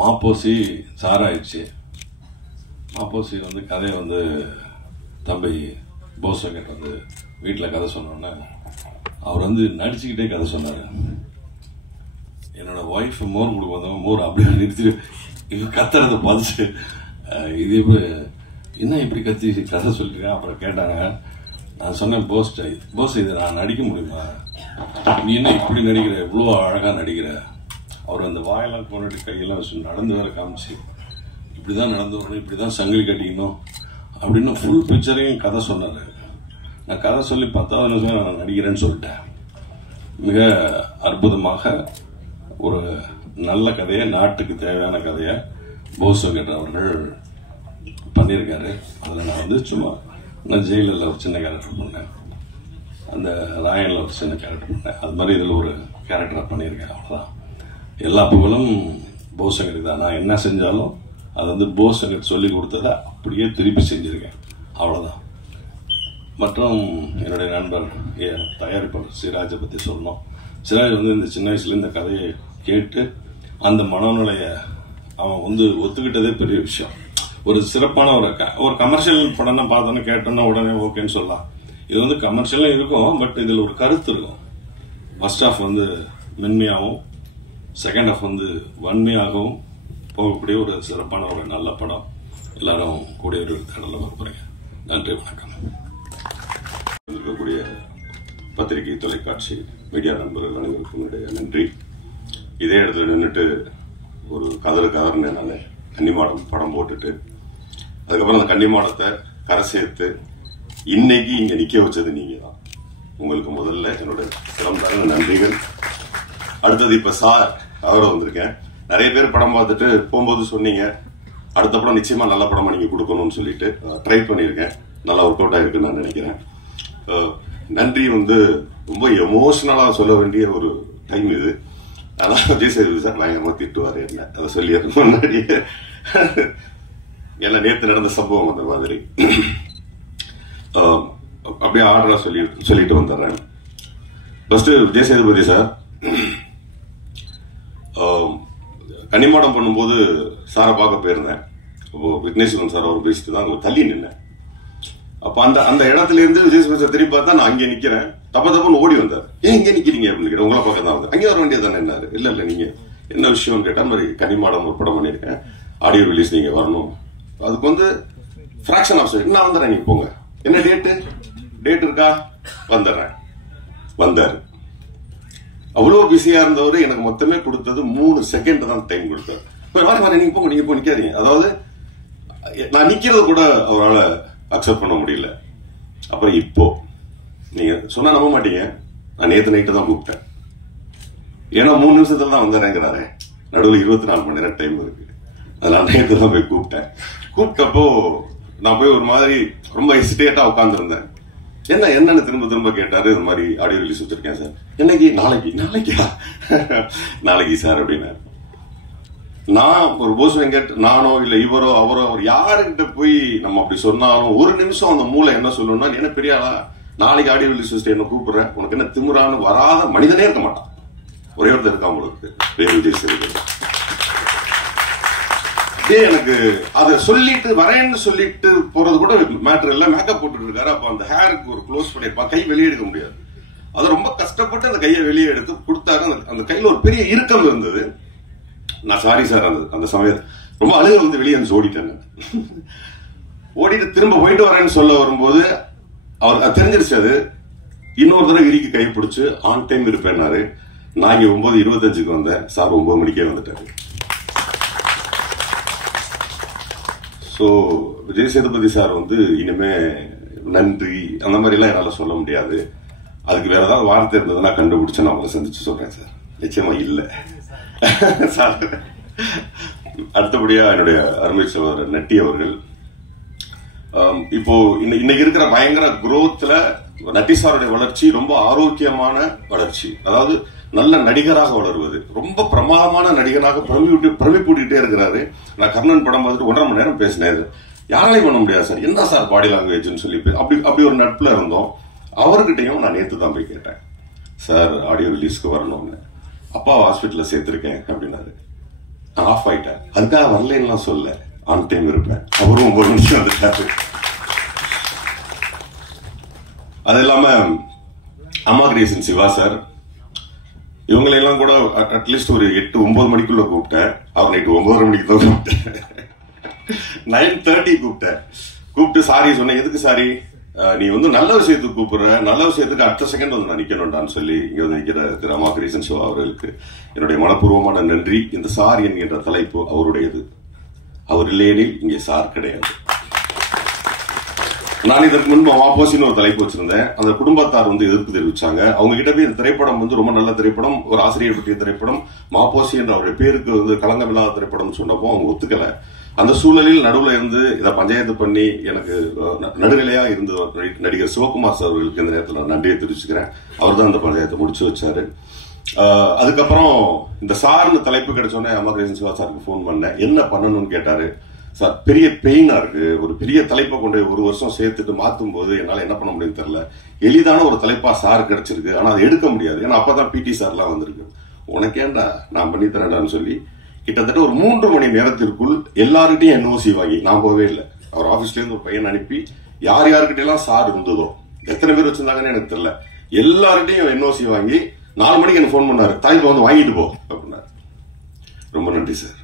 மாப்போசி சாராயிடுச்சு. மாப்போசி வந்து கதையை வந்து தம்பி போஸ்வெங்கட் வந்து வீட்டில் கதை சொன்னோன்னே அவர் வந்து நடிச்சுக்கிட்டே கதை சொன்னார். என்னோட ஒய்ஃப் மோர் கொடுக்க வந்தவங்க மோர் அப்படியே நிறுத்திட்டு இவங்க கத்துறதை பார்த்துச்சு, இது என்ன இப்படி கத்தி கதை சொல்லிருக்கேன். அப்புறம் கேட்டாங்க. நான் சொன்னேன், போஸ் இதை நான் நடிக்க முடியுமா, நீ என்ன இப்படி நடிக்கிற, இவ்வளோ அழகாக நடிக்கிற. அவர் அந்த வாயெல்லாம் கொண்டுட்டு கையெல்லாம் வச்சு நடந்து வர காமிச்சு, இப்படி தான் நடந்து வரணும், இப்படி தான் சங்கிலி கட்டிக்கணும் அப்படின்னு ஃபுல் பிக்சரையும் கதை சொன்னார். நான் கதை சொல்லி 10வது நிமிஷம் நான் நடிக்கிறேன்னு சொல்லிட்டேன். மிக அற்புதமாக ஒரு நல்ல கதையை, நாட்டுக்கு தேவையான கதையை போஸ்வெங்கட் அவர்கள் பண்ணியிருக்காரு. அதில் நான் வந்து சும்மா நான் ஜெயிலில் ஒரு சின்ன கேரக்டர் பண்ணேன், அந்த ராயனில் ஒரு சின்ன கேரக்டர் பண்ணேன். அது மாதிரி இதில் ஒரு கேரக்டராக பண்ணியிருக்கேன். அவ்வளோதான். எல்லா புகழும் போஸ்வெங்கட் தான். நான் என்ன செஞ்சாலும் அது வந்து போஸ்வெங்கட் சொல்லி கொடுத்ததை அப்படியே திருப்பி செஞ்சுருக்கேன். அவ்வளோதான். மற்றும் என்னுடைய நண்பர் தயாரிப்பாளர் சிராஜை பற்றி சொல்லணும். சிராஜ் வந்து இந்த சின்ன வயசுல இந்த கதையை கேட்டு அந்த மனநிலையை அவன் வந்து ஒத்துக்கிட்டதே பெரிய விஷயம். ஒரு சிறப்பான ஒரு கமர்ஷியல் படம்னா பார்த்தோன்னு கேட்டோன்னா உடனே ஓகேன்னு சொல்லலாம். இது வந்து கமர்ஷியலும் இருக்கும், பட் இதில் ஒரு கருத்து இருக்கும். ஃபர்ஸ்ட் ஹாஃப் வந்து மென்மையாகவும் செகண்ட் ஹாஃப் வந்து வன்மையாகவும் போகக்கூடிய ஒரு சிறப்பான ஒரு நல்ல படம். எல்லாரும் கூடிய ஒரு கடலில் வரப்போறீங்க. நன்றி, வணக்கம். இருக்கக்கூடிய பத்திரிகை, தொலைக்காட்சி, மீடியா நண்பர்கள் அனைவருக்கும் நன்றி. இதே இடத்துல நின்றுட்டு ஒரு கதறுன்னு என்னால கன்னிமாடம் படம் போட்டுட்டு அதுக்கப்புறம் அந்த கன்னிமாடத்தை கரை சேர்த்து இன்னைக்கு இங்க நிக்க வச்சது நீங்க தான். உங்களுக்கு முதல்ல என்னோட சிறந்த நன்றிகள். அடுத்தது இப்ப சார் அவரை வந்திருக்கேன். நிறைய பேர் படம் பார்த்துட்டு போகும்போது சொன்னீங்க அடுத்த படம் நிச்சயமா நல்ல படமா நீங்க கொடுக்கணும்னு சொல்லிட்டு ட்ரை பண்ணிருக்கேன். நல்லா ஒர்க் அவுட் ஆயிருக்குன்னு நான் நினைக்கிறேன். நன்றி வந்து ரொம்ப எமோஷனலா சொல்ல வேண்டிய ஒரு டைம் இது. அதான் விஜய் சேதுபதி சார் பயங்கரமா திட்டுவாரு என்ன, அதை சொல்லி முன்னாடி என்ன நேற்று நடந்த சம்பவம் அந்த மாதிரி அப்படியே ஆர்டரா சொல்லிட்டு வந்துடுறேன். ஃபர்ஸ்ட் விஜய் சேதுபதி சார் கன்னிமாடம் பண்ணும்போது சாரை பார்க்க போயிருந்தேன். அப்போ விக்னேஸ்வரன் சார் அவர் பேசிட்டு தான் தள்ளி நின்னேன். அப்ப அந்த இடத்துல இருந்து விஜய் சேதுபதி சார் திரும்பி பார்த்தா நான் அங்கே நிக்கிறேன். தப்புன்னு ஓடி வந்தார். ஏன் இங்கே நிக்கிறீங்க அப்படின்னு கேட்டேன். உங்களை பக்கம் தான் வந்தார். அங்கே வர வேண்டியது தானே என்னாரு. இல்ல நீங்க என்ன விஷயம்னு கேட்டா, மாதிரி கன்னிமாடம் ஒரு படம் பண்ணிருக்கேன், ஆடியோ ரிலீஸ் நீங்க வரணும், அதுக்கு வந்து பிராக்ஷன் ஆஃப் செகண்ட் நான் வந்துடுறேன், நீங்க போங்க. என்ன டேட் இருக்கா, வந்துடுறேன். வந்தாரு. அவ்வளவு பிஸியா இருந்தவரு எனக்கு மொத்தமே கொடுத்தது 3 செகண்ட் தான் டைம் கொடுத்தாரு. வர நீங்க போங்க, நீங்க நிக்காதீங்க. அதாவது நான் நிக்கிறது கூட அவரால் அக்செப்ட் பண்ண முடியல. அப்புறம் இப்போ நீங்க சொன்னா நம்ப மாட்டீங்க, நான் நேத்து நைட்டு தான் கூப்பிட்டேன். ஏன்னா 3 நிமிஷத்துல தான் வந்துடுறேங்கிறாரு. நடுவில் 24 மணி நேரம் டைம் இருக்கு. அதெல்லாம் நேத்து தான் போய் கூப்பிட்டப்போ நான் போய் ஒரு மாதிரி ரொம்ப ஹெசிடேட்டா உட்கார்ந்துருந்தேன். என்னன்னு திரும்ப கேட்டாரு. இது மாதிரி ஆடியோ ரிலீஸ் வச்சிருக்கேன் சார். என்னைக்கு? நாளைக்கா நாளைக்கு சார் அப்படின்னாரு. நான் ஒரு போஸ்வெங்கட் நானோ இல்ல இவரோ அவரோ அவர் யாருக்கிட்ட போய் நம்ம அப்படி சொன்னாலும் ஒரு நிமிஷம் அந்த மூளை என்ன சொல்லணும்னா, என்ன பெரிய ஆளா, நாளைக்கு ஆடியோ ரிலீஸ் வச்சுட்டு என்ன கூப்பிடுறேன், உனக்கு என்ன திமுறான்னு வராத மனிதனே இருக்க மாட்டான். ஒரே ஒருத்தர் இருக்கா உங்களுக்கு, பேர் விஜய் சேதுபதி. எனக்கு அதை சொல்லிட்டு வரேன்னு சொல்லிட்டு போறது கூட மேட்டர் இல்ல. மேக்கப் போட்டுட்டு இருக்காரு. அப்ப அந்த ஹேருக்கு ஒரு க்ளோஸ் பண்ணிருப்பா, கை வெளியே எடுக்க முடியாது. அதை ரொம்ப கஷ்டப்பட்டு அந்த கையை வெளியே எடுத்து கொடுத்தாரு. அந்த கையில ஒரு பெரிய இறுக்கம் இருந்தது. நான் சாரி சார், அந்த சமயம் ரொம்ப அழுக வந்து வெளியே வந்து ஓடிட்டேன். ஓடிட்டு திரும்ப போயிட்டு வரேன்னு சொல்ல வரும்போது அவர் தெரிஞ்சிருச்சு. அது இன்னொரு தடவை இறுக்கி கை பிடிச்சு ஆன் டைம் இருப்பேன்னாரு. நான் இங்க 9:25 வந்தேன். சார் 9 மணிக்கே வந்துட்டாரு. சோ விஜய் சேதுபதி சார் வந்து இனிமே நன்றி அந்த மாதிரி எல்லாம் என்னால சொல்ல முடியாது. அதுக்கு வேற ஏதாவது வார்த்தை இருந்ததுன்னா கண்டுபிடிச்சு நான் உங்களை சந்திச்சு சொல்றேன் சார். நிச்சயமா இல்ல சார். அடுத்தபடியா என்னுடைய அருமை சகோதரர் நட்டி அவர்கள், இப்போ இன்னைக்கு இருக்கிற பயங்கர குரோத்ல நட்டி சாருடைய வளர்ச்சி ரொம்ப ஆரோக்கியமான வளர்ச்சி. அதாவது நல்ல நடிகராக வளருவது, ரொம்ப பிரமாதமான நடிகராக பிரமிப்பூட்டிட்டே இருக்கிறாரு. நான் கர்ணன் படம் பார்த்துட்டு 1.5 மணி நேரம் பேசினேன். யாராலையும் பண்ண முடியாது சார், என்ன சார் பாடி லாங்குவேஜ்னு சொல்லி அப்படி ஒரு நட்புல இருந்தோம். அவர்கிட்டையும் நான் நேத்து தான் போய் கேட்டேன், சார் ஆடியோ ரிலீஸ்க்கு வரணும்னு. அப்பா ஹாஸ்பிட்டல்ல சேர்த்திருக்கேன் அப்படின்னாரு. நான் ஆஃப் ஆயிட்டேன். அதுக்காக வரலன்னுலாம் சொல்ல, ஆன் டைம் இருப்பேன். அவரும் 9 நிமிஷம் வந்துட்டாரு. அது இல்லாம அம்மா கிரியேஷன் சிவா சார், இவங்களெல்லாம் கூட அட்லீஸ்ட் ஒரு 8-9 மணிக்குள்ள கூப்பிட்டேன். அவர் நைட்டு 9:30 மணிக்கு தான் கூப்பிட்டேன். 9:30 கூப்பிட்டு சாரி சொன்னேன். எதுக்கு சாரி? நீ வந்து நல்ல விஷயத்துக்கு கூப்பிடுற, நல்ல விஷயத்துக்கு அடுத்த செகண்ட் வந்து நான் நிக்கணும்டான்னு சொல்லி இங்க வந்து நிக்கிற திரு அம்மா கிரியேஷன் சிவா அவர்களுக்கு என்னுடைய மனப்பூர்வமான நன்றி. இந்த சார் என்கின்ற தலைப்பு அவருடையது. அவர் இல்லையெனில் இங்கே சார் கிடையாது. நான் இதற்கு முன்பு மாப்போசின்னு ஒரு தலைப்பு வச்சிருந்தேன். அந்த குடும்பத்தார் வந்து எதிர்ப்பு தெரிவிச்சாங்க. அவங்க கிட்ட போய் இந்த திரைப்படம் வந்து ரொம்ப நல்ல திரைப்படம், ஒரு ஆசிரியர் பற்றிய திரைப்படம், மாப்போசி என்ற அவருடைய பேருக்கு வந்து களங்கமில்லாத திரைப்படம் சொன்னப்போ அவங்க ஒத்துக்கல. அந்த சூழலில் நடுவில் இருந்து இதை பஞ்சாயத்து பண்ணி எனக்கு நடுநிலையா இருந்த நடிகர் சிவகுமார் சார் அவர்களுக்கு இந்த நேரத்தில் நன்றியை தெரிவிச்சுக்கிறேன். அவர் தான் இந்த பஞ்சாயத்தை முடிச்சு வச்சாரு. அதுக்கப்புறம் இந்த சார்னு தலைப்பு கிடைச்சோன்னே அம்மா கிரியேஷன் சிவா சாருக்கு போன் பண்ணேன். என்ன பண்ணணும்னு கேட்டாரு. சார் பெரிய பெயினா இருக்கு, ஒரு பெரிய தலைப்பை கொண்டு 1 வருஷம் சேர்த்துட்டு மாத்தும் போது என்னால என்ன பண்ண முடியும்னு தெரியல. எளிதான ஒரு தலைப்பா சார் கிடைச்சிருக்கு, ஆனா அதை எடுக்க முடியாது. ஏன்னா அப்பதான் பிடி சார்லாம் வந்திருக்கு. உனக்கேண்டா நான் பண்ணி தரேன்டான்னு சொல்லி கிட்டத்தட்ட ஒரு 3 மணி நேரத்திற்குள் எல்லார்கிட்டையும் என்ஓசி வாங்கி, நான் போகவே இல்லை, அவர் ஆபீஸ்ல இருந்து ஒரு பையன் அனுப்பி யார் யாருக்கிட்ட எல்லாம் சார் இருந்ததோ, எத்தனை பேர் வச்சிருந்தாங்கன்னு எனக்கு தெரியல, எல்லார்கிட்டையும் என்ஓசி வாங்கி 4 மணிக்கு எனக்கு போன் பண்ணாரு. தாய்க்கு வந்து வாங்கிட்டு போ அப்படின்னாரு. ரொம்ப நன்றி சார்.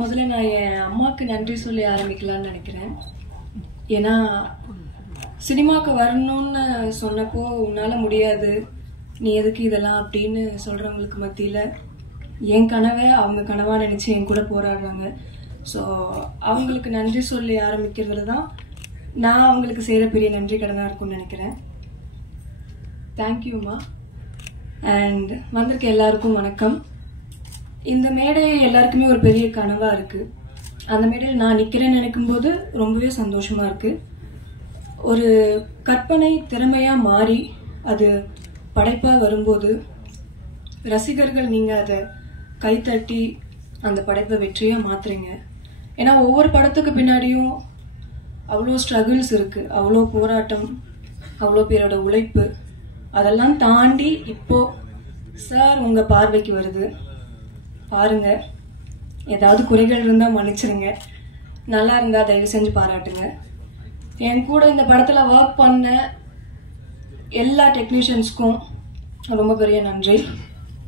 முதல்ல நான் என் அம்மாவுக்கு நன்றி சொல்லி ஆரம்பிக்கலாம்னு நினைக்கிறேன். ஏன்னா சினிமாவுக்கு வரணும்னு சொன்னப்போ உன்னால முடியாது, நீ எதுக்கு இதெல்லாம் அப்படின்னு சொல்றவங்களுக்கு மத்தியில என் கனவை அவங்க கனவா நினைச்சு என் கூட போராடுறாங்க. ஸோ அவங்களுக்கு நன்றி சொல்லி ஆரம்பிக்கிறதுல தான் நான் அவங்களுக்கு செய்யற பெரிய நன்றி கடனா இருக்கும்னு நினைக்கிறேன். தேங்க்யூம்மா. அண்ட் வந்திருக்க எல்லாருக்கும் வணக்கம். இந்த மேடை எல்லாருக்குமே ஒரு பெரிய கனவா இருக்கு. அந்த மேடையில் நான் நிக்கிறேன்னு நினைக்கும் போது ரொம்பவே சந்தோஷமா இருக்கு. ஒரு கற்பனை திறமையா மாறி அது படைப்பா வரும்போது ரசிகர்கள் நீங்க அதை கைத்தட்டி அந்த படைப்பை வெற்றியா மாத்துறீங்க. ஏன்னா ஒவ்வொரு படத்துக்கு பின்னாடியும் அவ்வளோ ஸ்ட்ரகிள்ஸ் இருக்கு, அவ்வளோ போராட்டம், அவ்வளோ பேரோட உழைப்பு. அதெல்லாம் தாண்டி இப்போ சார் உங்க பார்வைக்கு வருது. பாருங்க, ஏதாவது குறைகள் இருந்தா மன்னிச்சிருங்க, நல்லா இருந்தா தயவு செஞ்சு பாராட்டுங்க. என் கூட இந்த படத்துல ஒர்க் பண்ண எல்லா டெக்னீஷியன்ஸ்க்கும் ரொம்ப பெரிய நன்றி.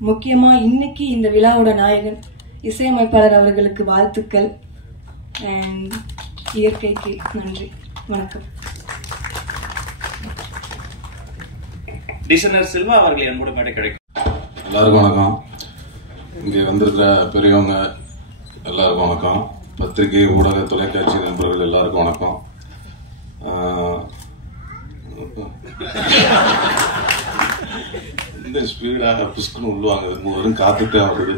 முக்கியமா இன்னைக்கு இந்த விழாவோட நாயகன் இசையமைப்பாளர் அவர்களுக்கு வாழ்த்துக்கள். அண்ட் இயற்கைக்கு நன்றி. வணக்கம். டிசைனர் செல்வா அவர்கள் என் கூட மேடை கிடைக்கும். எல்லாருக்கும் வணக்கம். இங்கே வந்திருக்கிற பெரியவங்க எல்லாருக்கும் வணக்கம். பத்திரிகை, ஊடக, தொலைக்காட்சி நண்பர்கள் எல்லாருக்கும் வணக்கம். இந்த ஸ்பீடாக புஷ்குன்னு உள்ளுவாங்க, வெறும் காத்துட்டே வருது.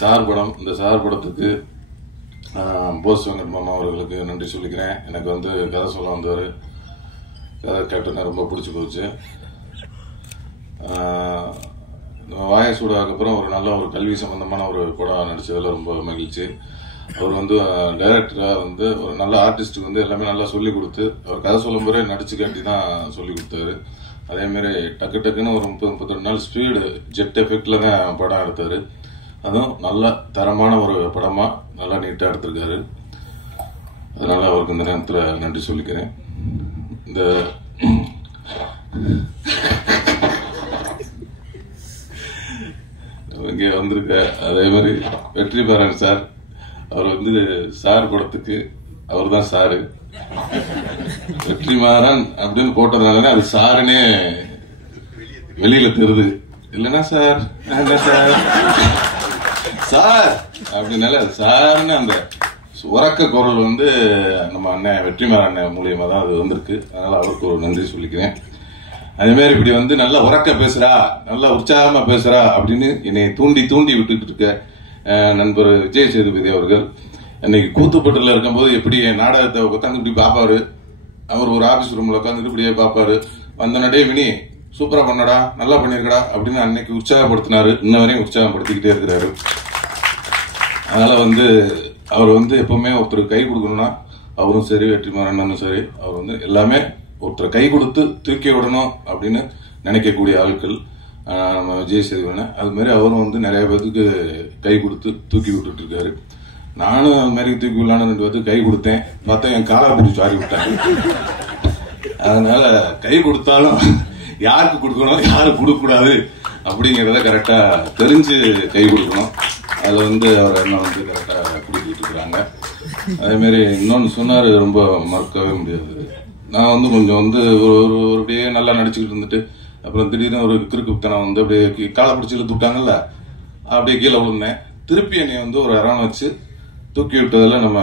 சார் படம், இந்த சார் படத்துக்கு போஸ் வெங்கட் மாமா அவர்களுக்கு நன்றி சொல்லிக்கிறேன். எனக்கு வந்து கதை சொல்ல வந்தவர், கதை கேப்டனை ரொம்ப பிடிச்சி போச்சு. வாயசூடாக்கு அப்புறம் ஒரு நல்ல ஒரு கல்வி சம்பந்தமான ஒரு படம் நடிச்சதுல ரொம்ப மகிழ்ச்சி. அவர் வந்து டைரக்டரா வந்து ஒரு நல்ல ஆர்டிஸ்டுக்கு வந்து எல்லாமே நல்லா சொல்லி கொடுத்து, அவர் கதை சொல்லும் போதே நடிச்சு காட்டி தான் சொல்லி கொடுத்தாரு. அதே மாதிரி டக்கு டக்குன்னு ஒரு 30-32 நாள் ஸ்பீடு ஜெட் எஃபெக்ட்ல தான் படம் எடுத்தாரு. அதுவும் நல்ல தரமான ஒரு படமா நல்லா நீட்டா எடுத்திருக்காரு. அதனால அவருக்கு இந்த நேரத்தில் நன்றி சொல்லிக்கிறேன். இந்த இங்கே வந்திருக்க அதே மாதிரி வெற்றிமாறன் சார், அவர் வந்து சார் படத்துக்கு அவர் தான் சாரு. வெற்றிமாறன் அப்படின்னு போட்டதுனால அது சாருன்னே வெளியில தெரியுது. இல்லைன்னா சார் சார் சார் அப்படின்னால அது சாருன்னு அந்த உறக்க குரல் வந்து நம்ம அண்ணன் வெற்றிமாறன் அண்ணன் மூலியமா தான் அது வந்திருக்கு. அதனால அவருக்கு ஒரு நன்றி சொல்லிக்கிறேன். அதே மாதிரி இப்படி வந்து நல்லா உறக்க பேசுறா, நல்லா உற்சாகமா பேசுறா அப்படின்னு என்னை தூண்டி தூண்டி விட்டுட்டு இருக்க நண்பர் விஜய் சேதுபதி அவர்கள் இன்னைக்கு கூத்துப்பட்டுல இருக்கும்போது எப்படி என் நாடகத்தை உட்காந்து இப்படி பாப்பாரு. அவர் ஒரு ஆபீஸ் ரூம்ல உட்காந்துட்டு இப்படியே பாப்பாரு. வந்தனடே வினி சூப்பரா பண்ணடா, நல்லா பண்ணிருக்கடா அப்படின்னு அன்னைக்கு உற்சாகப்படுத்தினாரு. இன்ன வரையும் உற்சாகப்படுத்திக்கிட்டே இருக்கிறாரு. அதனால வந்து அவர் வந்து எப்பவுமே ஒருத்தர் கை கொடுக்கணும்னா அவரும் சரி, வெற்றிமாறனும் சரி, அவர் வந்து எல்லாமே ஒருத்தரை கை கொடுத்து தூக்கி விடணும் அப்படின்னு நினைக்கக்கூடிய ஆட்கள் நம்ம விஜய் சேதுபதி. அது மாதிரி அவரும் வந்து நிறைய பேருக்கு கை கொடுத்து தூக்கி விட்டுட்டு இருக்காரு. நானும் அது மாதிரி தூக்கி விடலான்னு 2 பேருக்கு கை கொடுத்தேன். பார்த்தா என் காலை பிடிச்சி வாரி விட்டாங்க. அதனால கை கொடுத்தாலும் யாருக்கு கொடுக்கணும் யாருக்கு கொடுக்க கூடாது அப்படிங்கறத கரெக்டா தெரிஞ்சு கை கொடுக்கணும். அதுல வந்து அவர் என்ன வந்து கரெக்டா கொடுத்துட்டு இருக்கிறாங்க. அதே மாதிரி இன்னொன்னு சொன்னாரு, ரொம்ப மறக்கவே முடியாது. நான் வந்து கொஞ்சம் வந்து ஒரு அப்படியே நல்லா நடிச்சுக்கிட்டு இருந்துட்டு அப்புறம் திடீர்னு ஒரு கிறுக்குத்தனம் வந்து அப்படியே காலை பிடிச்சி இழுத்துட்டாங்கல்ல, அப்படியே கீழே விழுந்தேன். திருப்பி என்னை வந்து ஒரு அரண் வச்சு தூக்கி விட்டதில் நம்ம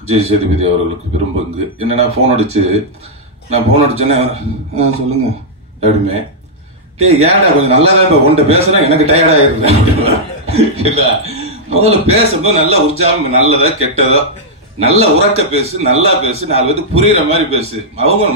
விஜய் சேதுபதி அவர்களுக்கு பெரும்பங்கு. என்னன்னா போன் அடிச்சு நான் போன் அடிச்சேன்னா சொல்லுங்க அப்படிமே, ஏன்டா கொஞ்சம் நல்லாதான் இப்ப உன்கிட்ட பேசுறேன், எனக்கு டயர்ட் ஆயிருந்தேன். முதல்ல பேசும்போது நல்லா உற்சாகம், நல்லதா கெட்டதோ நல்ல உறக்க பேசு, நல்லா பேசு, 4 பேருக்கு புரியுற மாதிரி பேசு. அவங்க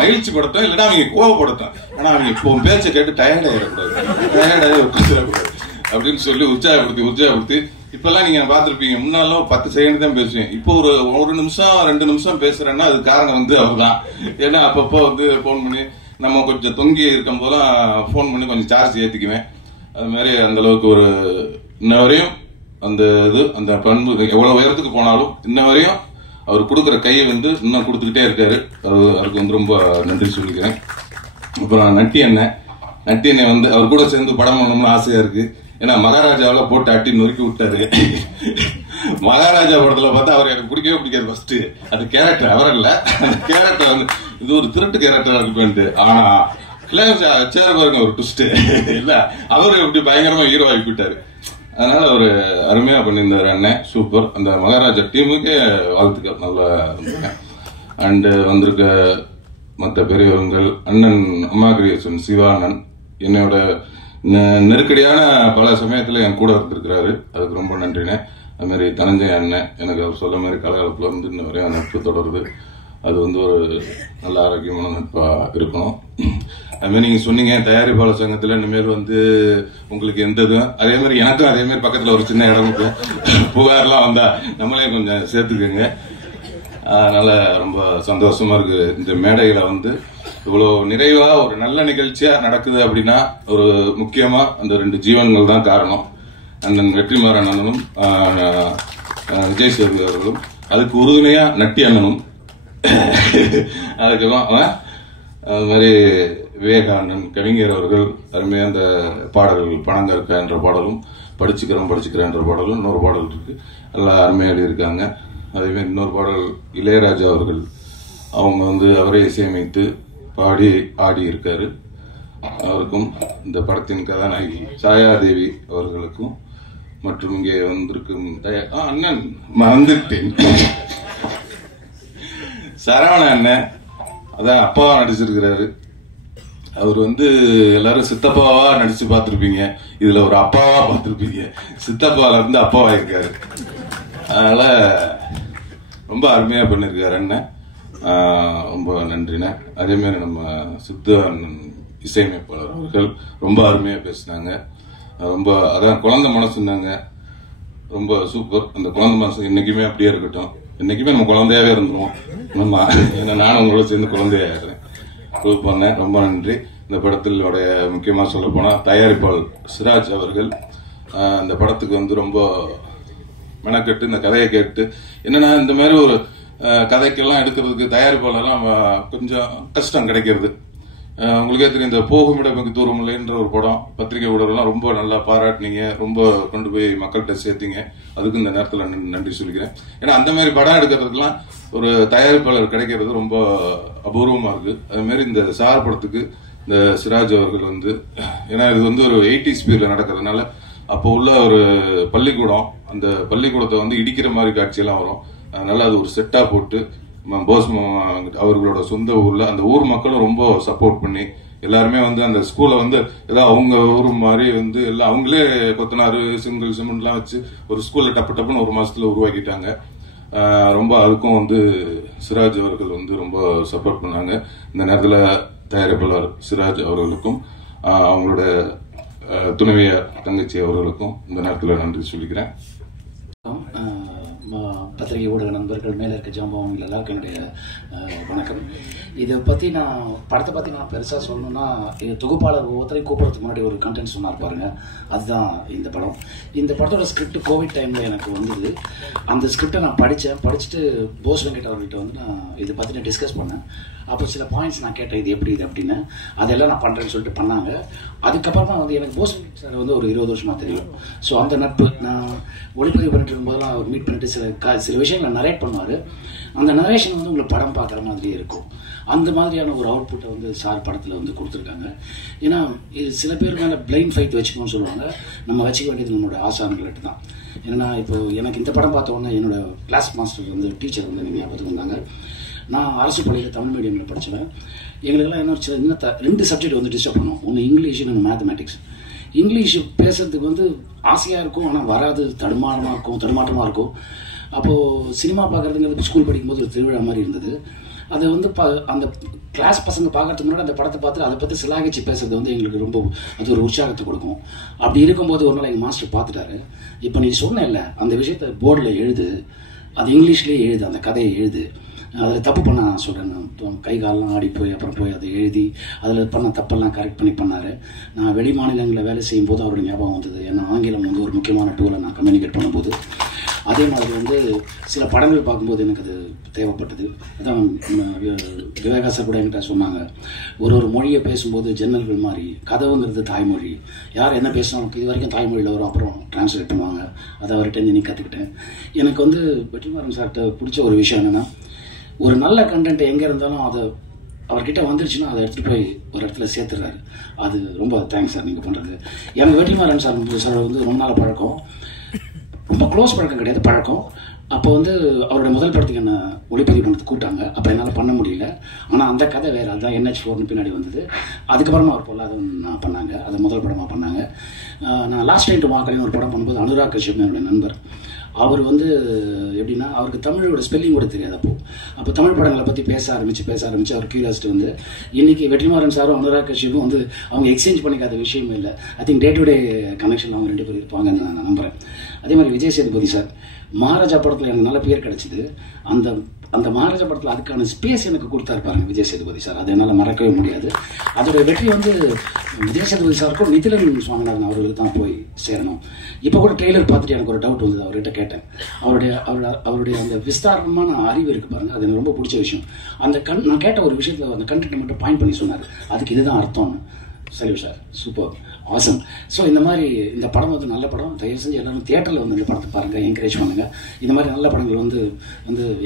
மகிழ்ச்சி படட்டும், இல்லைன்னா அவங்க கோவப்படட்டும். ஆனா அவங்க இப்போ பேச்சை கேட்டு டயர்ட் ஆயிடக்கூடாது, டயர்டாகி உட்காந்துடக்கூடாது அப்படின்னு சொல்லி உற்சாகப்படுத்தி இப்பெல்லாம் நீங்க பாத்துருப்பீங்க, முன்னாலும் 10 செகண்ட் தான் பேசுவேன். இப்போ ஒரு நிமிஷம் 2 நிமிஷம் பேசுறேன்னா அது காரணம் வந்து அவர் தான். ஏன்னா அப்பப்போ வந்து போன் பண்ணி நம்ம கொஞ்சம் தொங்கி இருக்கும் போதெல்லாம் போன் பண்ணி கொஞ்சம் சார்ஜ் ஏத்திக்குவேன். அது மாதிரி அந்த அளவுக்கு ஒரு இன்ன வரையும் அந்த இது அந்த பண்பு எவ்வளவு உயரத்துக்கு போனாலும் இன்ன வரையும் அவர் கொடுக்குற கையை வந்து இன்னும் கொடுத்துக்கிட்டே இருக்காரு. அதுக்கு வந்து ரொம்ப நன்றி சொல்லிக்கிறேன். அப்புறம் நட்டி அண்ணன் வந்து அவர் கூட சேர்ந்து படம் பண்ணணும்னு ஆசையா இருக்கு. ஏன்னா மகாராஜாவில போட்டு அட்டி நொறுக்கி விட்டாரு. மகாராஜா படத்துல பார்த்தா அவர் எனக்கு பிடிக்கவே பிடிக்காது. ஃபர்ஸ்ட் அது கேரக்டர் அவர் இல்ல, அந்த கேரக்டர் வந்து இது ஒரு திருட்டு கேரக்டரா இருக்கு. ஆனா சேர பாருங்க ஒரு ட்விஸ்ட் இல்ல, அவரு இப்படி பயங்கரமா ஹீரோ ஆகி போயிட்டாரு. அதனால ஒரு அருமையா பண்ணியிருந்தாரு அண்ணன், சூப்பர். அந்த மகாராஜா டீமுக்கே வாழ்த்துக்கள், நல்லா இருந்துங்க. அண்ட் வந்திருக்க மற்ற பெரியவர்கள், அண்ணன் அம்மா கிரியேஷன் சிவானன் என்னோட நெருக்கடியான பல சமயத்துல என் கூட இருந்திருக்கிறாரு, அதுக்கு ரொம்ப நன்றினே. அது மாதிரி தனஞ்சய அண்ணன், எனக்கு அவர் சொல்ல மாதிரி கலகலப்புல இருந்து இன்ன வரையும் நட்பு தொடருது. அது வந்து ஒரு நல்ல ஆரோக்கியமான நட்பா இருக்கணும். அது மாதிரி நீங்க சொன்னீங்க தயாரிப்பாளர் சங்கத்துல இனிமேல் வந்து உங்களுக்கு எந்த இதுவும், அதே மாதிரி எனக்கும் அதே மாதிரி பக்கத்துல ஒரு சின்ன இடம் புகார்லாம் வந்தா நம்மளே கொஞ்சம் சேர்த்துக்கோங்க. அதனால ரொம்ப சந்தோஷமா இருக்கு. இந்த மேடைகளை வந்து இவ்வளவு நிறைவா ஒரு நல்ல நிகழ்ச்சியா நடக்குது அப்படின்னா ஒரு முக்கியமா அந்த 2 ஜீவன்கள் தான் காரணம். அண்ணன் வெற்றிமாறன் அண்ணனும் விஜய் சேதுபதி அவர்களும், அதுக்கு உறுதுணையா நட்டி அண்ணனும், அதுக்கப்புறம் அது மாதிரி விவேகானந்தன் கவிஞர் அவர்கள் அருமையா அந்த பாடல்கள் பணங்கற்க என்ற பாடலும், படிச்சுக்கிறேன் என்ற பாடலும், இன்னொரு பாடல் இருக்கு, எல்லாம் அருமையா எழுதியிருக்காங்க. அதே மாதிரி இன்னொரு பாடல் இளையராஜா அவர்கள் அவங்க வந்து அவரே இசையமைத்து பாடி ஆடி இருக்காரு. அவருக்கும் இந்த படத்தின் கதாநாயகி சாயாதேவி அவர்களுக்கும் மற்றும் இங்கே வந்திருக்கும் அண்ணன் மறந்துட்டேன் சரவண அண்ணன், அதான் அப்பாவா நடிச்சிருக்கிறாரு. அவர் வந்து எல்லாரும் சித்தப்பாவா நடிச்சு பார்த்திருப்பீங்க, இதுல ஒரு அப்பாவா பார்த்திருப்பீங்க. சித்தப்பால இருந்து அப்பாவா இருக்காரு. அதனால ரொம்ப அருமையா பண்ணிருக்காரு அண்ணன், ரொம்ப நன்றிண்ணே. அதே மாதிரி நம்ம சித்து அண்ணன் இசையமைப்பாளர் அவர்கள் ரொம்ப அருமையா பேசினாங்க. ரொம்ப அதான் குழந்தை மனசுனாங்க, ரொம்ப சூப்பர். அந்த குழந்தை மனசு இன்னைக்குமே அப்படியே இருக்கட்டும், இன்னைக்குமே நம்ம குழந்தையாவே இருந்துருவோம். ஆமா, ஏன்னா நானும் உங்களோட சேர்ந்து குழந்தையாகிறேன். பண்ணேன். ரொம்ப நன்றி. இந்த படத்திலோட முக்கியமா சொல்ல போனா தயாரிப்பாளர் சிராஜ் அவர்கள் இந்த படத்துக்கு வந்து ரொம்ப மெனக்கெட்டு இந்த கதையை கேட்டு, என்னன்னா இந்த மாதிரி ஒரு கதைக்கெல்லாம் எடுக்கிறதுக்கு தயாரிப்பாளர்லாம் கொஞ்சம் கஷ்டம் கிடைக்கிறது. உங்களுக்கே தெரியும், இந்த போகுமிட மிக தூரம் இல்லைன்ற ஒரு படம் பத்திரிகை ஊடகம்லாம் ரொம்ப நல்லா பாராட்டினீங்க, ரொம்ப கொண்டு போய் மக்கள்கிட்ட சேர்த்தீங்க. அதுக்கு இந்த நேரத்தில் நன்றி சொல்லிக்கிறேன். ஏன்னா அந்த மாதிரி படம் எடுக்கிறதுக்கெல்லாம் ஒரு தயாரிப்பாளர் கிடைக்கிறது ரொம்ப அபூர்வமா இருக்கு. அது மாதிரி இந்த சார் படத்துக்கு இந்த சிராஜ் அவர்கள் வந்து, ஏன்னா இது வந்து ஒரு 80s பீரியட்ல நடக்கிறதுனால அப்போ உள்ள ஒரு பள்ளிக்கூடம், அந்த பள்ளிக்கூடத்தை வந்து இடிக்கிற மாதிரி காட்சியெல்லாம் வரும். அதனால அது ஒரு செட்டா போட்டு போஸ் அவர்களோட சொந்த ஊர்ல அந்த ஊர் மக்களும் ரொம்ப சப்போர்ட் பண்ணி எல்லாருமே வந்து அந்த ஸ்கூலை வந்து ஏதாவது அவங்க ஊர் மாதிரி வந்து எல்லாம் அவங்களே கொத்தனாரு சிங்கிள் சிமெண்ட் எல்லாம் வச்சு ஒரு ஸ்கூல்ல டப்புன்னு 1 மாசத்துல உருவாக்கிட்டாங்க. ரொம்ப அதுக்கும் வந்து சிராஜ் அவர்கள் வந்து ரொம்ப சப்போர்ட் பண்ணாங்க. இந்த நேரத்துல தயாரிப்பாளர் சிராஜ் அவர்களுக்கும் அவங்களோட துணைவியார் தங்கச்சி அவர்களுக்கும் இந்த நேரத்தில் நன்றி சொல்லிக்கிறேன். பத்திரிகை ஊடக நண்பர்கள், மேலே இருக்க ஜாம்பவங்கள் எல்லாருக்கும் என்னுடைய வணக்கம். இதை பற்றி படத்தை பற்றி நான் பெருசாக சொல்லணும்னா, தொகுப்பாளர் ஒவ்வொருத்தரையும் கூப்பிட்றதுக்கு முன்னாடி ஒரு கண்டென்ட் சொன்னார் பாருங்க, அதுதான் இந்த படம். இந்த படத்தோட ஸ்கிரிப்ட் கோவிட் டைமில் எனக்கு வந்தது. அந்த ஸ்கிரிப்டை நான் படிச்சுட்டு போஸ் வெங்கட் அவர்கிட்ட வந்து நான் இதை பற்றி நான் டிஸ்கஸ் பண்ணேன். அப்போ சில பாயிண்ட்ஸ் நான் கேட்டேன், இது எப்படி இது அப்படின்னு. அதெல்லாம் நான் பண்ணுறேன்னு சொல்லிட்டு பண்ணாங்க. அதுக்கப்புறமா வந்து எனக்கு போஸ் வெங்கட் சார் வந்து ஒரு 20 வருஷமாக தெரியும். ஸோ அந்த நட்பு, நான் ஒளிப்பதிவு பண்ணிட்டு இருக்கும்போதெல்லாம் அவர் மீட் பண்ணிட்டு சில விஷயங்களை நரேட் பண்ணுவார். அந்த நரேஷன் வந்து உங்களுக்கு படம் பார்க்குற மாதிரியே இருக்கும். அந்த மாதிரியான ஒரு அவுட்புட்டை வந்து சார் படத்தில் வந்து கொடுத்துருக்காங்க. ஏன்னா இது சில பேர் மேலே பிளைண்ட் ஃபைட் வச்சுக்கணும்னு சொல்லுவாங்க. நம்ம வச்சுக்க வேண்டியது நம்மளோட ஆசான்கள்கிட்ட தான். ஏன்னா இப்போ எனக்கு இந்த படம் பார்த்த உடனே என்னோட கிளாஸ் மாஸ்டர் வந்து டீச்சர் வந்து நீங்கள் ஞாபகத்துக்கு வந்தாங்க. நான் அரசு பள்ளியில் தமிழ் மீடியமில் படித்தேன். எங்களுக்கெல்லாம் என்ன இன்னும் 2 சப்ஜெக்ட் வந்து டிஸ்டர்ப் பண்ணுவோம். ஒன்று இங்கிலீஷ், இன்னொன்று மேத்தமேட்டிக்ஸ். இங்கிலீஷ் பேசுறதுக்கு வந்து ஆசையாக இருக்கும், ஆனால் வராது, தடுமாற்றமாக இருக்கும். அப்போது சினிமா பார்க்குறதுங்கிறது ஸ்கூல் படிக்கும்போது ஒரு திருவிழா மாதிரி இருந்தது. அதை வந்து அந்த கிளாஸ் பசங்க பார்க்கறதுக்கு முன்னாடி அந்த படத்தை பார்த்து அதை பற்றி சிலாகிச்சு பேசுறது வந்து எங்களுக்கு ரொம்ப அது ஒரு உற்சாகத்தை கொடுக்கும். அப்படி இருக்கும்போது ஒரு நாள் எங்கள் மாஸ்டர் பார்த்துட்டாரு. இப்போ நீ சொன்ன இல்லை, அந்த விஷயத்தை போர்டில் எழுது, அது இங்கிலீஷ்லேயே எழுது, அந்த கதையை எழுது, அதில் தப்பு பண்ண நான் சொல்கிறேன், கை காலெலாம் ஆடி போய் அப்புறம் போய் அதை எழுதி அதில் பண்ண தப்பெல்லாம் கரெக்ட் பண்ணார். நான் வெளி மாநிலங்களில் வேலை செய்யும்போது அவரோட ஞாபகம் வந்தது. ஏன்னா ஆங்கிலம் வந்து ஒரு முக்கியமான டூலை நான் கம்யூனிகேட் பண்ணும்போது. அதே மாதிரி வந்து சில படங்கள் பார்க்கும்போது எனக்கு அது தேவைப்பட்டது. அதான் விவேகா சார் கூட என்கிட்ட சொன்னாங்க, ஒரு மொழியை பேசும்போது ஜன்னல்கள் மாதிரி, கதவுங்கிறது தாய்மொழி, யார் என்ன பேசினாலும் இது வரைக்கும் தாய்மொழியில் வரும், அப்புறம் டிரான்ஸ்லேட் பண்ணுவாங்க. அதை அவர்கிட்ட இருந்து கற்றுக்கிட்டேன். எனக்கு வந்து வெற்றிமாறன் சார்கிட்ட பிடிச்ச ஒரு விஷயம் என்னென்னா, ஒரு நல்ல கண்டென்ட் எங்கே இருந்தாலும் அதை அவர்கிட்ட வந்துருச்சுன்னா அதை எடுத்துகிட்டு போய் ஒரு இடத்துல சேர்த்துறாரு. அது ரொம்ப தேங்க்ஸ் சார் நீங்கள் பண்ணுறது. எனக்கு வெற்றிமாறன் சார் வந்து ரொம்ப நாள் பழக்கம், ரொம்ப க்ளோஸ் பழக்கம் கிடையாது, பழக்கம். அப்போ வந்து அவரோட முதல் படத்துக்கு என்ன ஒளிப்பதிவு பண்ணுறது கூப்பிட்டாங்க. அப்போ என்னால் பண்ண முடியல. ஆனால் அந்த கதை வேறு, அதுதான் NH4 பின்னாடி வந்தது. அதுக்கப்புறமா அவர் பொல்லாத நான் பண்ணாங்க, அதை முதல் படமாக பண்ணாங்க. நான் லாஸ்ட் டைம் டு மார்க்கலின்னு ஒரு படம் பண்ணும்போது அனுராக் கஷ்யப் என்னோட நண்பர், அவர் வந்து எப்படின்னா அவருக்கு தமிழோட ஸ்பெல்லிங் கூட தெரியாது. அப்போ தமிழ் படங்களை பற்றி பேச ஆரம்பிச்சு அவர் கியூரியாசிட்டி வந்து இன்னைக்கு வெற்றிமாறன் சாரும் அனுராக் கஷ்யப்பும் வந்து அவங்க எக்ஸ்சேஞ்ச் பண்ணிக்காத விஷயமே இல்லை. I think day to day connection அவங்க 2 பேர் இருப்பாங்கன்னு நான் நம்புகிறேன். அதே மாதிரி விஜய் சேதுபதி சார், மகாராஜா படத்தில் எனக்கு நல்ல பேர் கிடைச்சிது. அந்த மகாராஜா படத்தில் அதுக்கான ஸ்பேஸ் எனக்கு கொடுத்தாரு பாருங்க விஜய் சேதுபதி சார், அதை என்னால் மறக்கவே முடியாது. அதோட வெற்றி வந்து விஜய் சேதுபதி சாருக்கும் நிதிலன் சுவாமிநாதன் அவர்களுக்கு தான் போய் சேரணும். இப்போ கூட ட்ரெய்லர் பார்த்துட்டு எனக்கு ஒரு டவுட் வந்தது, அவர்கிட்ட கேட்டேன். அவருடைய அந்த விஸ்தாரமான அறிவு இருக்கு பாருங்க, அது எனக்கு ரொம்ப பிடிச்ச விஷயம். நான் கேட்ட ஒரு விஷயத்தில் அந்த கண்டென்ட் மட்டும் பாயிண்ட் பண்ணி சொன்னார், அதுக்கு இதுதான் அர்த்தம்னு. சரி சார், சூப்பர், ஆசம். ஸோ இந்த மாதிரி இந்த படம் வந்து நல்ல படம். தயவு செஞ்சு எல்லாரும் தியேட்டரில் வந்து இந்த படத்தை பாருங்கள், என்கரேஜ் பண்ணுங்கள். இந்த மாதிரி நல்ல படங்கள் வந்து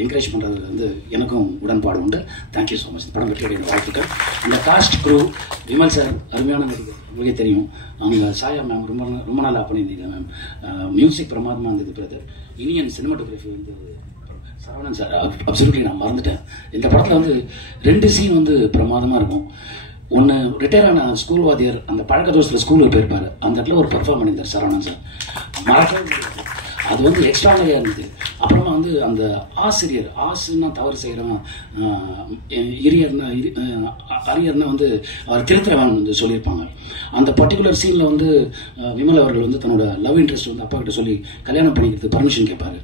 என்கரேஜ் பண்ணுறதுல வந்து எனக்கும் உடன்பாடு உண்டு. Thank you so much. படம் பற்றி வாழ்த்துக்கள். இந்த காஸ்ட் குரூ, விமல் சார் அருமையான நடிகர், உங்களுக்கே தெரியும். அவங்க சாயா மேம் ரொம்ப நாளாக பண்ணியிருந்தீங்க மேம். மியூசிக் பிரமாதமாக இருந்தது பிரதர். இனியன் சினிமாட்டோகிராஃபி வந்து சரவணன் சார், அப்சல்யூட்லி நான் மறந்துட்டேன். இந்த படத்தில் வந்து 2 சீன் வந்து பிரமாதமாக இருக்கும். ஒன்று, ரிட்டையர் ஆன ஸ்கூல் வாத்தியார் அந்த பழக்க தோசத்தில் ஸ்கூலுக்கு போயிருப்பாரு, அந்த இடத்துல ஒரு பெர்ஃபார்ம் பண்ணியிருந்தார் சரவணன் சார், மறக்கவே முடியாது. அது வந்து எக்ஸ்ட்ரானரியாக இருந்தது. அப்புறமா வந்து அந்த ஆசிரியர், ஆசுன்னா தவறு செய்கிறவன், அரியர்னா வந்து அவர் திருத்துறவன் வந்து சொல்லியிருப்பாங்க. அந்த பர்டிகுலர் சீனில் வந்து விமல் அவர்கள் வந்து தன்னோட லவ் இன்ட்ரெஸ்ட் வந்து அப்பா கிட்ட சொல்லி கல்யாணம் பண்ணிக்கிறதுக்கு பர்மிஷன் கேட்பாரு.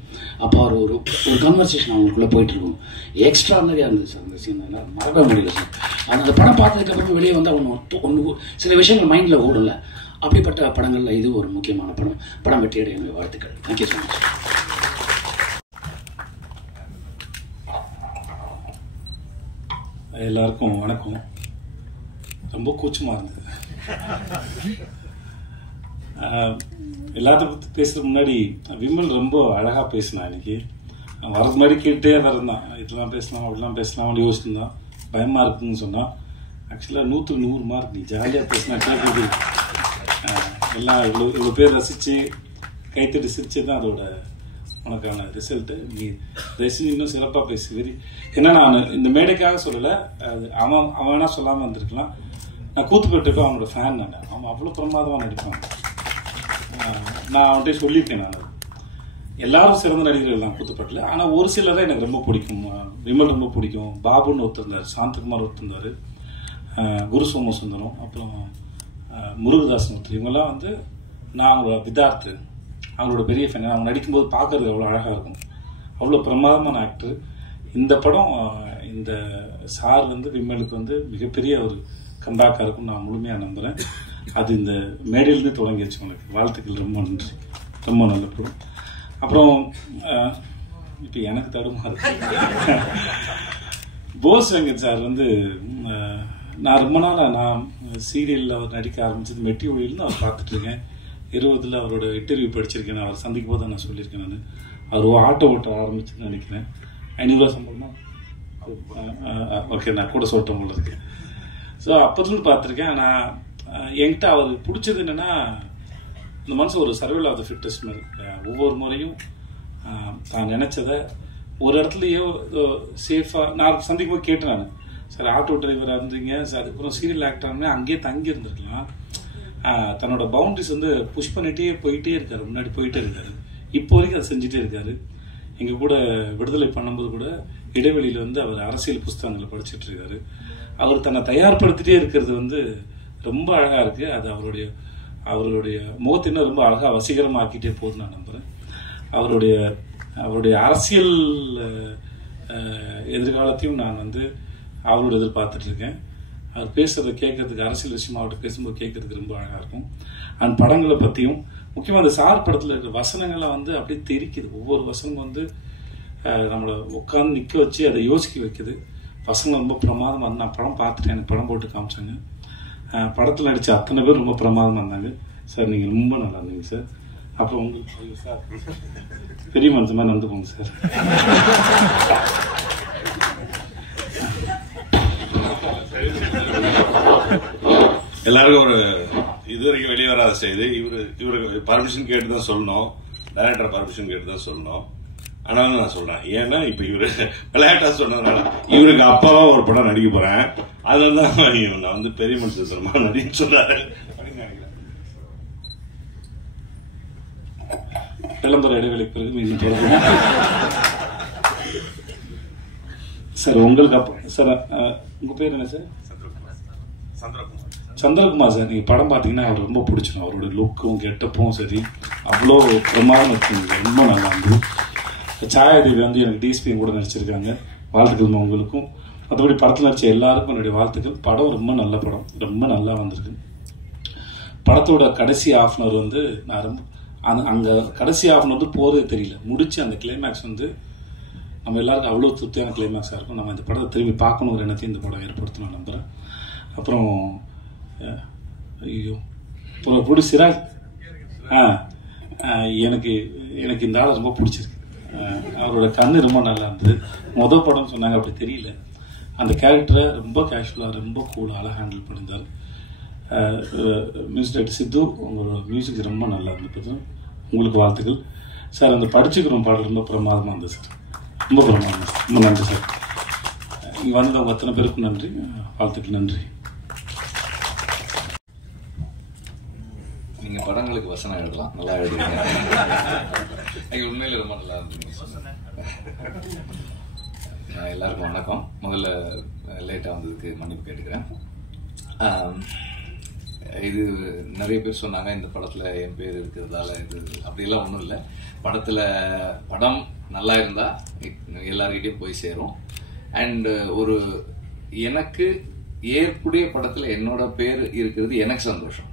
அப்போ அவர் ஒரு கன்வர்சேஷன் அவங்களுக்குள்ளே போயிட்டு இருக்கும். எக்ஸ்ட்ரானரியாக இருந்தது சார் அந்த சீன், எல்லாம் மறக்கவே முடியல சார். அந்த படம் பார்த்ததுக்கு அப்புறம் வெளியே வந்து அவங்க சில விஷயங்கள் மைண்டில் ஓடல. அப்படிப்பட்ட படங்கள்ல இது ஒரு முக்கியமான படம். படம் வெற்றியடைய என்னுடைய வாழ்த்துக்கள். Thank you so much. எல்லாருக்கும் வணக்கம். ரொம்ப கூச்சமாக இருந்தது. எல்லாத்தையும் பற்றி பேசுறதுக்கு முன்னாடி விமல் ரொம்ப அழகாக பேசினான். இன்னைக்கு வரது மாதிரி கேட்டே வரந்தான், இதெல்லாம் பேசலாம் அப்படிலாம் பேசலாம் யோசிச்சுருந்தான். பயமாக இருக்குன்னு சொன்னான். ஆக்சுவலாக 100க்கு 100 மார்க். நீ ஜாலியாக பேசினா கேட்குது. எல்லாம் இவ்வளோ பேர் ரசித்து கைத்தட்டி சிரிச்சு தான் அதோட உனக்கான ரிசல்ட்டு. நீ ரசி இன்னும் சிறப்பாக பேசி ஏன்னா நான் இந்த மேடைக்காக சொல்லலை, அது அவன் வேணா சொல்லாமல் வந்திருக்கலாம். நான் கூத்துப்பட்டுப்போ அவனோட ஃபேன். அவன் அவ்வளோ பிரமாதமாக நடிப்பான். நான் அவன்கிட்ட சொல்லியிருக்கேன். நான் எல்லாரும் சிறந்த நடிகர்கள் தான் கூத்துப்பட்டில். ஆனால் ஒரு சிலரை எனக்கு ரொம்ப பிடிக்கும். விமல் ரொம்ப பிடிக்கும், பாபுன்னு ஒருத்தந்தார், சாந்தகுமார் ஒருத்தந்தார், குரு சோமசுந்தரம், அப்புறம் முருகதாசன் ஒருத்தர். இவங்கெல்லாம் வந்து நான் அவங்களோட விதார்த்து, அவங்களோட பெரிய ஃபேன். அவங்க நடிக்கும்போது பார்க்கறது அவ்வளோ அழகாக இருக்கும். அவ்வளோ பிரமாதமான ஆக்டர். இந்த படம் இந்த சார் வந்து விமலுக்கு வந்து மிகப்பெரிய ஒரு கம்பேக்காக இருக்கும் நான் முழுமையாக நம்புகிறேன். அது இந்த மேடையிலேருந்து தொடங்கிடுச்சு. உனக்கு வாழ்த்துக்கள், ரொம்ப நன்றி. ரொம்ப நல்ல படம். அப்புறம் இப்போ எனக்கு தடுமாறு போஸ் வெங்கட் சார் வந்து நான் ரொம்ப நாளாக நான் சீரியலில் அவர் நடிக்க ஆரம்பிச்சது மெட்டி ஒளியில்னு அவர் பார்த்துட்ருக்கேன். 20 அவரோட இன்டர்வியூ படிச்சிருக்கேன். அவர் சந்திக்கும் போது நான் சொல்லியிருக்கேன். நான் அவர் ஆட்டோ ஓட்ட ஆரம்பிச்சுன்னு நினைக்கிறேன். 500 சம்பளமா ஓகே, நான் கூட சொல்லிட்டேன் போல இருக்கேன். ஸோ அப்போதுன்னு பார்த்துருக்கேன். நான் என்கிட்ட அவர் பிடிச்சது என்னென்னா, இந்த மனசு ஒரு சர்வைவல் ஆஃப் த ஃபிட்டஸ்ட் மாதிரி. ஒவ்வொரு முறையும் நான் நினச்சதை ஒரு இடத்துலையோ சேஃபாக நான் சந்திக்கும் போது கேட்டேன். நான் சார் ஆட்டோ டிரைவராக இருந்தீங்க சார், அதுக்கப்புறம் சீரியல் ஆக்டர்னு அங்கேயே தங்கி இருந்திருக்கலாம். தன்னோட பவுண்டரிஸ் வந்து புஷ் பண்ணிகிட்டே போயிட்டே இருக்காரு, முன்னாடி போயிட்டே இருக்காரு. இப்போ வரைக்கும் அதை செஞ்சுட்டே இருக்காரு. எங்கள் கூட விடுதலை பண்ணும்போது கூட இடைவெளியில் வந்து அவர் அரசியல் புஸ்தகங்களை படிச்சுட்டு இருக்காரு. அவர் தன்னை தயார்படுத்திட்டே இருக்கிறது வந்து ரொம்ப அழகாக இருக்குது. அது அவருடைய முகத்தை இன்னும் ரொம்ப அழகாக வசீகரமாக்கிட்டே போகுதுன்னு நான் நம்புகிறேன். அவருடைய அரசியல் எதிர்காலத்தையும் நான் வந்து அவரோட எதிர்பார்த்துட்ருக்கேன். அவர் பேசுகிறத கேட்கறதுக்கு, அரசியல் விஷயமா அவர்கிட்ட பேசும்போது கேட்கறதுக்கு ரொம்ப அழகாக இருக்கும். அந்த படங்களை பற்றியும் முக்கியமாக அந்த சார் படத்தில் இருக்கிற வசனங்களை வந்து அப்படியே தெரிக்குது. ஒவ்வொரு வசனம் வந்து நம்மளை உட்காந்து நிற்க வச்சு அதை யோசிக்க வைக்குது. வசனம் ரொம்ப பிரமாதமாக இருந்தால் நான் படம் பார்த்துட்டேன். எனக்கு படம் போட்டு காமிச்சாங்க. படத்தில் நடித்த அத்தனை பேர் ரொம்ப பிரமாதமாக இருந்தாங்க. சார் நீங்கள் ரொம்ப நல்லா இருந்தீங்க சார். அப்புறம் உங்களுக்கு சார் பெரிய மனுஷமாக நடந்துக்கோங்க சார். எல்லாருக்கும் ஒரு இதுவரைக்கும் வெளியே வராத செய்து இவருக்கு பர்மிஷன் கேட்டு தான் சொல்லணும், டைரக்டர் பர்மிஷன் கேட்டு தான் சொல்லணும். ஆனாலும் நான் சொல்றேன், ஏன்னா இப்ப இவரு விளையாட்டா சொன்னதுனால இவருக்கு அப்பாவா ஒரு படம் நடிக்க போறேன், அதனாலதான் நான் வந்து பெரிய மனுஷன் நடின்னு சொன்னாரு. விளம்பர இடைவெளிக்கு பிறகு மீண்டும் தொடரும். சார் உங்களுக்கு அப்போ சார் உங்க பேர் என்ன சார்? சந்திரகுமார் சார். நீங்க படம் பார்த்தீங்கன்னா அவர் ரொம்ப பிடிச்சிடும். அவரோட லுக்கும் கெட்டப்பும் சரி அவ்வளோ பிரமாதம் இருக்குங்க, ரொம்ப நல்லா இருந்தது. சாயாதேவி வந்து எனக்கு டிஎஸ்பியும் கூட நடிச்சிருக்காங்க. வாழ்த்துக்கள் உங்களுக்கும். மற்றபடி படத்தில் நடிச்ச எல்லாருக்கும் என்னுடைய வாழ்த்துக்கள். படம் ரொம்ப நல்ல படம், ரொம்ப நல்லா வந்திருக்கு. படத்தோட கடைசி ஹாஃப்னர் வந்து நான் ரொம்ப அங்கே கடைசி ஹாஃப்னர் வந்து போகிறதே தெரியல. முடிச்சு அந்த கிளைமேக்ஸ் வந்து நம்ம எல்லாருக்கும் அவ்வளோ திருப்தியான கிளைமேக்ஸாக இருக்கும். நம்ம இந்த படத்தை திரும்பி பார்க்கணும் ஒரு எண்ணத்தையும் இந்த படம் ஏற்படுத்தணும் நான் நம்புகிறேன். அப்புறம் ஐயோ புடி சிராஜ் எனக்கு இந்த ஆளை ரொம்ப பிடிச்சிருக்கு. அவரோட கண்ணு ரொம்ப நல்லா இருந்தது. மொதல் படம் சொன்னாங்க, அப்படி தெரியல. அந்த கேரக்டரை ரொம்ப கேஷுவலாக ரொம்ப கூலாக ஹேண்டில் பண்ணியிருந்தார். மியூசிக் டைரக்டர் சித்து, உங்களோட மியூசிக் ரொம்ப நல்லா இருந்தது. உங்களுக்கு வாழ்த்துக்கள் சார். அந்த படிச்சுக்கிறோம் பாடல் ரொம்ப பிரமாதமாக இருந்தது சார், ரொம்ப பிரமாதம் சார். ரொம்ப நன்றி சார். இங்கே வந்தவங்க அத்தனை பேருக்கும் நன்றி, வாழ்த்துக்கள். நன்றி. நீங்கள் படங்களுக்கு வசனம் எழுதலாம், நல்லா எழுதுறீங்க. நீங்கள் உண்மையில் ரொம்ப நல்லா இருந்தீங்க. எல்லாருக்கும் வணக்கம். முதல்ல லேட்டாக வந்ததுக்கு மன்னிப்பு கேட்டுக்கிறேன். இது நிறைய பேர் சொன்னாங்க இந்த படத்தில் என் பேர் இருக்கிறதால இது அப்படிலாம் ஒன்றும் இல்லை. படம் நல்லா இருந்தால் எல்லார்கிட்டையும் போய் சேரும். அண்டு ஒரு எனக்கு ஏற்புடைய படத்தில் என்னோட பேர் இருக்கிறது எனக்கு சந்தோஷம்.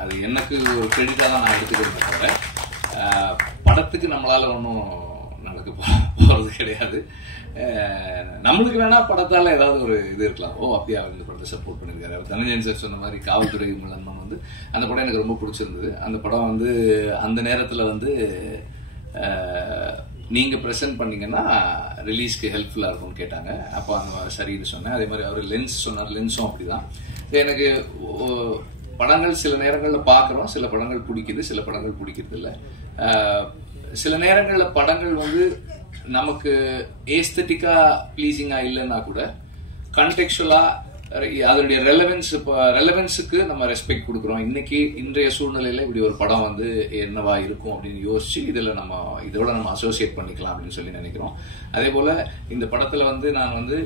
அது எனக்கு ஒரு கிரெடிட்டாக தான் நான் எடுத்துக்கிறேன். தவிர படத்துக்கு நம்மளால் ஒன்றும் நடக்க போகிறது கிடையாது. நம்மளுக்கு வேணா படத்தால் ஏதாவது ஒரு இது இருக்கலாம். அப்படியே அவர் இந்த படத்தை சப்போர்ட் பண்ணியிருக்காரு. அவர் தனஞ்சயன் சார் சொன்ன மாதிரி காவல்துறை நண்பன் வந்து அந்த படம் எனக்கு ரொம்ப பிடிச்சிருந்தது. அந்த படம் வந்து அந்த நேரத்தில் வந்து நீங்கள் ப்ரெசென்ட் பண்ணீங்கன்னா ரிலீஸ்க்கு ஹெல்ப்ஃபுல்லாக இருக்கும்னு கேட்டாங்க. அப்போ அந்த மாதிரி சரின்னு சொன்னேன். அதே மாதிரி அவர் லென்ஸ் சொன்னார், லென்ஸும் அப்படி தான். எனக்கு படங்கள் சில நேரங்களில் பார்க்குறோம், சில படங்கள் பிடிக்குது, சில படங்கள் பிடிக்கிறது இல்லை. சில நேரங்களில் படங்கள் வந்து நமக்கு ஏஸ்தட்டிக்காக ப்ளீஸிங்காக இல்லைன்னா கூட கண்டெக்சுவலாக அதனுடைய ரெலவென்ஸுக்கு நம்ம ரெஸ்பெக்ட் கொடுக்குறோம். இன்னைக்கு இன்றைய சூழ்நிலையில இப்படி ஒரு படம் வந்து என்னவா இருக்கும் அப்படின்னு யோசிச்சு இதோட நம்ம அசோசியேட் பண்ணிக்கலாம் அப்படின்னு சொல்லி நினைக்கிறோம். அதே போல இந்த படத்துல வந்து நான் வந்து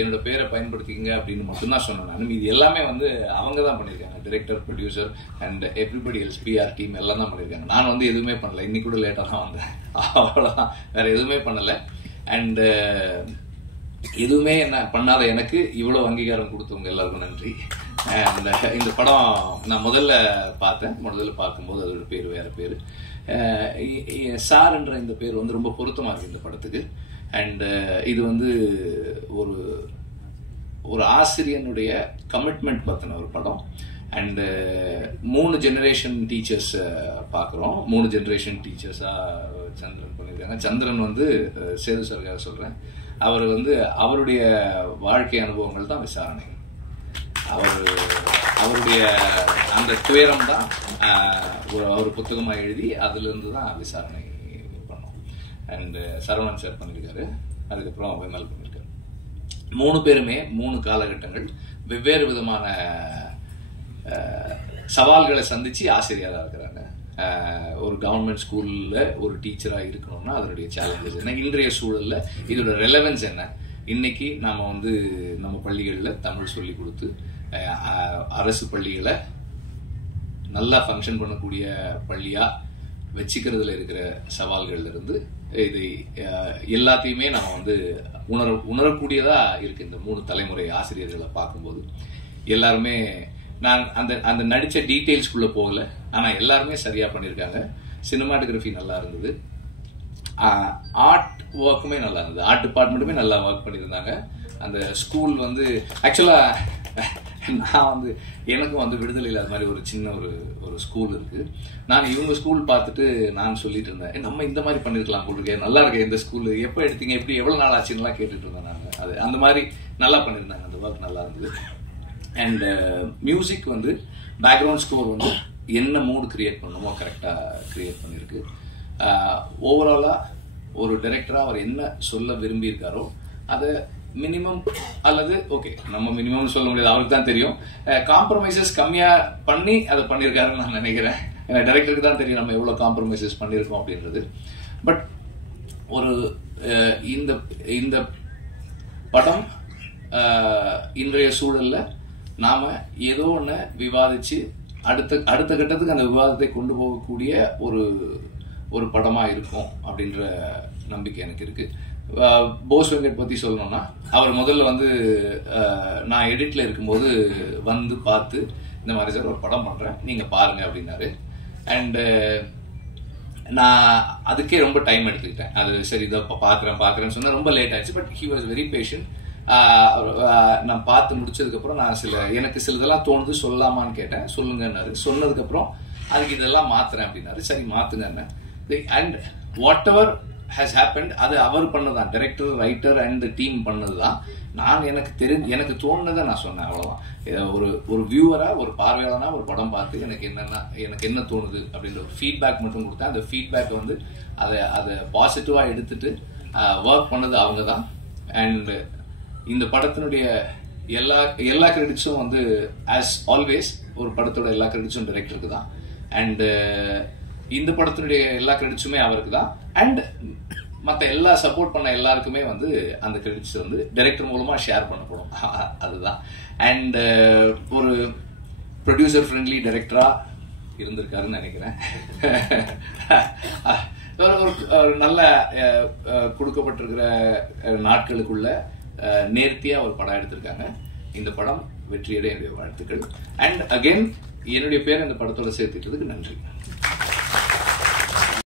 என்னோட பேரை பயன்படுத்திக்கங்க அப்படின்னு மட்டும்தான் சொன்னேன். இது எல்லாமே வந்து அவங்க தான் பண்ணியிருக்காங்க. Director, producer and everybody else, PR team எல்லாம் தான் பண்ணியிருக்காங்க. நான் வந்து எதுவுமே பண்ணல. இன்னைக்கு கூட லேட்டாக தான் வந்தேன், அவ்வளோதான், வேற எதுவுமே பண்ணல. அண்ட் எதுவுமே என்ன பண்ணாத எனக்கு இவ்வளவு அங்கீகாரம் கொடுத்தவங்க எல்லாருக்கும் நன்றி. இந்த படம் நான் முதல்ல பார்க்கும்போது அதோட பேர் வேற பேரு. சார்ன்ற இந்த பேர் வந்து ரொம்ப பொருத்தமா இருக்கு இந்த படத்துக்கு. அண்ட் இது வந்து ஒரு ஆசிரியனுடைய கமிட்மெண்ட் பத்தின ஒரு படம். அண்ட் 3 ஜெனரேஷன் டீச்சர்ஸ் பார்க்குறோம். 3 ஜெனரேஷன் டீச்சர்ஸா சந்திரன் பண்ணியிருக்காங்க. சந்திரன் வந்து சேது சர்கார சொல்றேன், அவர் வந்து அவருடைய வாழ்க்கை அனுபவங்கள் தான் விசாரணை. அவருடைய அந்த துயரம் தான் ஒரு புத்தகமாக எழுதி அதுல இருந்து தான் விசாரணை பண்ணோம். அண்ட் சரவணன் சார் பண்ணியிருக்காரு, அதுக்கப்புறம் விமல் பண்ணியிருக்காரு. 3 பேருமே 3 காலகட்டங்கள் வெவ்வேறு விதமான சவால்களை சந்திச்சு ஆசிரியராக இருக்கிறாங்க. ஒரு கவர்மெண்ட் ஸ்கூல்ல ஒரு டீச்சரா இருக்கணும்னா அதனுடைய சேலஞ்சஸ் என்ன, இன்றைய சூழல்ல இதோட ரெலவென்ஸ் என்ன, இன்னைக்கு நாம வந்து நம்ம பள்ளிகள்ல தமிழ் சொல்லி கொடுத்து அரசு பள்ளிகளை நல்லா ஃபங்க்ஷன் பண்ணக்கூடிய பள்ளியா வச்சுக்கிறதுல இருக்கிற சவால்கள்ல இருந்து இதை எல்லாத்தையுமே நம்ம வந்து உணரக்கூடியதா இருக்கு. இந்த 3 தலைமுறை ஆசிரியர்களை பார்க்கும்போது எல்லாருமே, நான் அந்த நடிச்ச டீட்டெயில்ஸ்குள்ள போகல, ஆனா எல்லாருமே சரியா பண்ணியிருக்காங்க. சினிமாட்டோகிராஃபி நல்லா இருந்தது, ஆர்ட் ஒர்க்குமே நல்லா இருந்தது, ஆர்ட் டிபார்ட்மெண்ட்டுமே நல்லா ஒர்க் பண்ணியிருந்தாங்க. அந்த ஸ்கூல் வந்து ஆக்சுவலா நான் வந்து எனக்கும் வந்து விடுதலையில் அது மாதிரி ஒரு சின்ன ஒரு ஸ்கூல் இருக்கு. நான் இவங்க ஸ்கூல் பார்த்துட்டு நான் சொல்லிட்டு இருந்தேன், நம்ம இந்த மாதிரி பண்ணிருக்கலாம் போட்டுருக்கேன், நல்லா இருக்கேன் இந்த ஸ்கூல், எப்போ எடுத்தீங்க, எப்படி எவ்வளவு நாள் ஆச்சுன்னு கேட்டுட்டு இருந்தேன் நான். அது அந்த மாதிரி நல்லா பண்ணியிருந்தாங்க, அந்த ஒர்க் நல்லா இருந்தது. அண்ட் மியூசிக் வந்து பேக்ரவுண்ட் ஸ்கோர் வந்து என்ன மூடு கிரியேட் பண்ணணுமோ கரெக்டா கிரியேட் பண்ணிருக்கு. ஓவராலா ஒரு டைரக்டரா அவர் என்ன சொல்ல விரும்பி இருக்காரோ அதை மினிமம், அல்லது ஓகே நம்ம மினிமம் சொல்ல முடியாது, அவருக்கு தான் தெரியும், காம்ப்ரமைசஸ் கம்மியா பண்ணி அதை பண்ணியிருக்காருன்னு நான் நினைக்கிறேன். டைரக்டருக்கு தான் தெரியும் நம்ம எவ்வளவு காம்ப்ரமைசஸ் பண்ணியிருக்கோம் அப்படின்றது. பட் ஒரு இந்த படம் இன்றைய சூழல்ல நாம ஏதோ ஒண்ணு விவாதிச்சு அடுத்த கட்டத்துக்கு அந்த விவாதத்தை கொண்டு போகக்கூடிய ஒரு படமா இருக்கும் அப்படின்ற நம்பிக்கை எனக்கு இருக்கு. போஸ் வெங்கட் பத்தி சொல்லணும்னா, அவர் முதல்ல வந்து நான் எடிட்ல இருக்கும்போது வந்து பார்த்து இந்த மாதிரி சார் ஒரு படம் பண்றேன் நீங்க பாருங்க அப்படின்னாரு. அண்ட் நான் அதுக்கே ரொம்ப டைம் எடுத்துக்கிட்டேன். அது சரி இதை பாக்குறேன்னு சொன்னா ரொம்ப லேட் ஆயிடுச்சு. But he was very patient. நான் பார்த்து முடிச்சதுக்கு அப்புறம் நான் எனக்கு சிலதெல்லாம் தோணுது சொல்லலாமான்னு கேட்டேன். சொல்லுங்கன்னாரு. சொன்னதுக்கு அப்புறம் அதுக்கு இதெல்லாம் மாத்துறேன் அப்படின்னாரு. சரி மாத்துங்க. And what ever has happened அது அவர் பண்ணதான், டைரக்டர், ரைட்டர் அண்ட் டீம் பண்ணதுதான். நான் எனக்கு தோணுனதை நான் சொன்னேன், அவ்வளவுதான். ஒரு வியூவரா, ஒரு பார்வையாளனா ஒரு படம் பார்த்து எனக்கு என்ன தோணுது அப்படின்ற ஒரு ஃபீட்பேக் மட்டும் கொடுத்தேன். அந்த ஃபீட்பேக் வந்து அதை பாசிட்டிவா எடுத்துட்டு ஒர்க் பண்ணது அவங்க தான். அண்ட் இந்த படத்தினுடைய எல்லா கிரெடிட்ஸும் வந்து ஆஸ் ஆல்வேஸ் ஒரு படத்தோட எல்லா கிரெடிட்ஸும் டைரக்டருக்கு தான். அண்ட் இந்த படத்தினுடைய எல்லா கிரெடிட்ஸுமே அவருக்கு தான். அண்ட் மற்ற எல்லா சப்போர்ட் பண்ண எல்லாருக்குமே வந்து அந்த கிரெடிட்ஸ் வந்து டைரக்டர் மூலமா ஷேர் பண்ணப்படும், அதுதான். அண்ட் ஒரு ப்ரொடியூசர் ஃப்ரெண்ட்லி டைரக்டரா இருந்திருக்காருன்னு நினைக்கிறேன். ஒரு நல்ல கொடுக்கப்பட்டிருக்கிற நாட்களுக்குள்ள நேர்த்தியா ஒரு படம் எடுத்திருக்காங்க. இந்த படம் வெற்றியடைய என்னுடைய வாழ்த்துக்கள். அண்ட் அகைன் என்னுடைய பேர் இந்த படத்தோட சேர்த்துக்கிறதுக்கு நன்றி.